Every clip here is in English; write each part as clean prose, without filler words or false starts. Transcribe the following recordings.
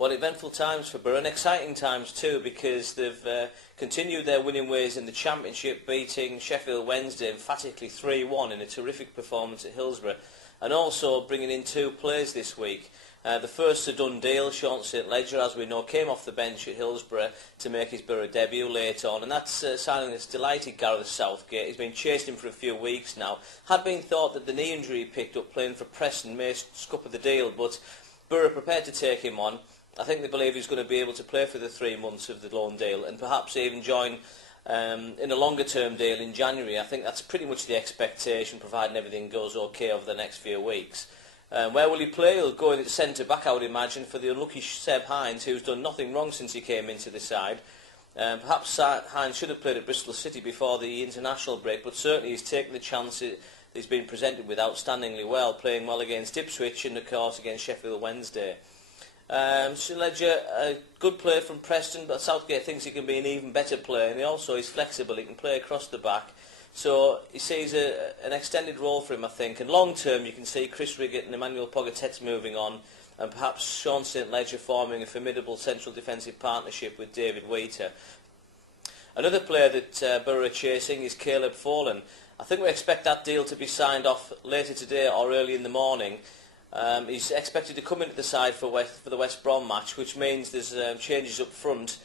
Well, eventful times for Boro, and exciting times too, because they've continued their winning ways in the Championship, beating Sheffield Wednesday emphatically 3-1 in a terrific performance at Hillsborough, and also bringing in two players this week. The first, a done deal, Sean St Ledger, as we know, came off the bench at Hillsborough to make his Boro debut late on, and that's signing that's delighted Gareth Southgate. He's been chasing him for a few weeks now. Had been thought that the knee injury he picked up playing for Preston may scupper the deal, but Boro are prepared to take him on. I think they believe he's going to be able to play for the 3 months of the loan deal and perhaps even join in a longer term deal in January. I think that's pretty much the expectation, providing everything goes okay over the next few weeks. Where will he play? He'll go in at centre back, I would imagine, for the unlucky Seb Hines, who's done nothing wrong since he came into the side. Perhaps Hines should have played at Bristol City before the international break, but certainly he's taken the chance he's been presented with outstandingly well, playing well against Ipswich and of course against Sheffield Wednesday. St Ledger, a good player from Preston, but Southgate thinks he can be an even better player, and he also is flexible, he can play across the back. So he sees an extended role for him, I think, and long term you can see Chris Riggott and Emmanuel Pogatetz moving on, and perhaps Sean St Ledger forming a formidable central defensive partnership with David Wheater. Another player that Boro are chasing is Caleb Folan. I think we expect that deal to be signed off later today or early in the morning. He's expected to come into the side for the West Brom match, which means there's changes up front.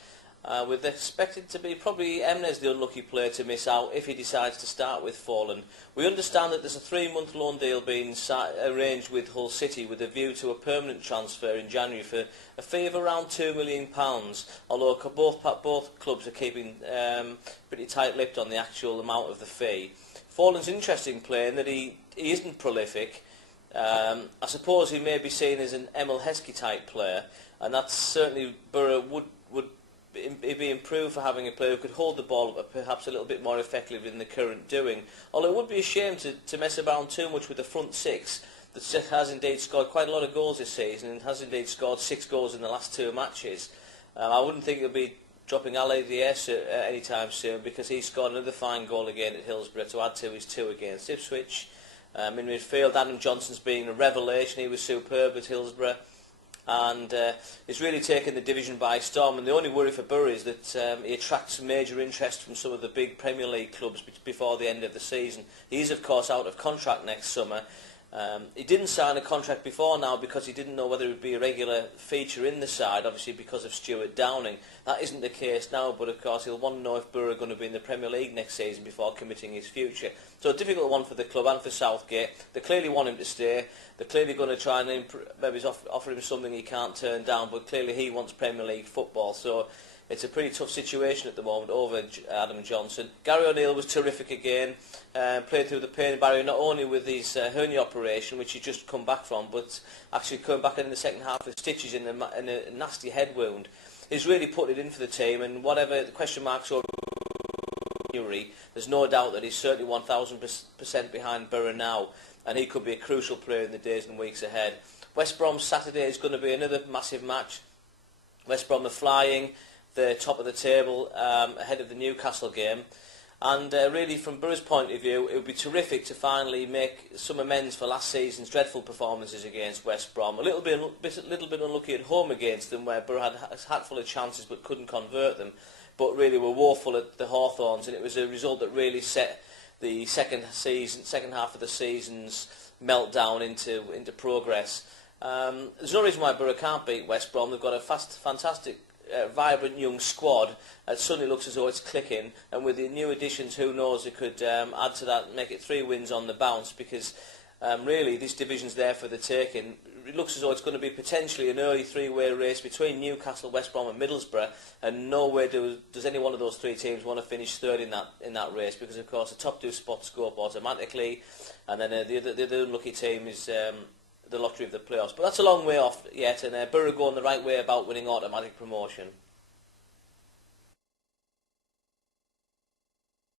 With expected to be probably Emnes the unlucky player to miss out if he decides to start with Folan. We understand that there's a 3-month loan deal being arranged with Hull City with a view to a permanent transfer in January for a fee of around £2 million, although both clubs are keeping pretty tight-lipped on the actual amount of the fee. Folan's an interesting player in that he isn't prolific. I suppose he may be seen as an Emil Heskey type player, and that's certainly Boro would be improved for having a player who could hold the ball perhaps a little bit more effectively than the current doing. Although it would be a shame to mess around too much with the front six that has indeed scored quite a lot of goals this season and has indeed scored 6 goals in the last 2 matches. I wouldn't think he'll be dropping Ali Diaz anytime soon, because he scored another fine goal again at Hillsborough to add to his 2 against Ipswich. In midfield, Adam Johnson's been a revelation. He was superb at Hillsborough, and he's really taken the division by storm. And the only worry for Boro is that he attracts major interest from some of the big Premier League clubs before the end of the season. He is, of course, out of contract next summer. He didn't sign a contract before now because he didn't know whether he would be a regular feature in the side, obviously because of Stuart Downing. That isn't the case now, but of course he'll want to know if Boro are going to be in the Premier League next season before committing his future. So a difficult one for the club and for Southgate. They clearly want him to stay. They're clearly going to try and maybe offer him something he can't turn down, but clearly he wants Premier League football. So it's a pretty tough situation at the moment over Adam Johnson. Gary O'Neill was terrific again, played through the pain barrier not only with his hernia operation, which he's just come back from, but actually coming back in the second half with stitches in a nasty head wound. He's really put it in for the team, and whatever the question marks over injury, there's no doubt that he's certainly 1000% behind Boro now, and he could be a crucial player in the days and weeks ahead. West Brom Saturday is going to be another massive match. West Brom are flying. The top of the table ahead of the Newcastle game, and really from Boro's point of view it would be terrific to finally make some amends for last season's dreadful performances against West Brom. A little bit unlucky at home against them, where Boro had a hatful of chances but couldn't convert them, but really were woeful at the Hawthorns, and it was a result that really set the second half of the season's meltdown into progress. There's no reason why Boro can't beat West Brom. They've got a fantastic vibrant young squad. It suddenly looks as though it's clicking, and with the new additions, who knows, it could add to that and make it 3 wins on the bounce, because really this division's there for the taking. It looks as though it's going to be potentially an early 3-way race between Newcastle, West Brom and Middlesbrough, and nowhere does any one of those 3 teams want to finish third in that race, because of course the top 2 spots go up automatically, and then the other unlucky team is the lottery of the playoffs. But that's a long way off yet, and Boro going the right way about winning automatic promotion.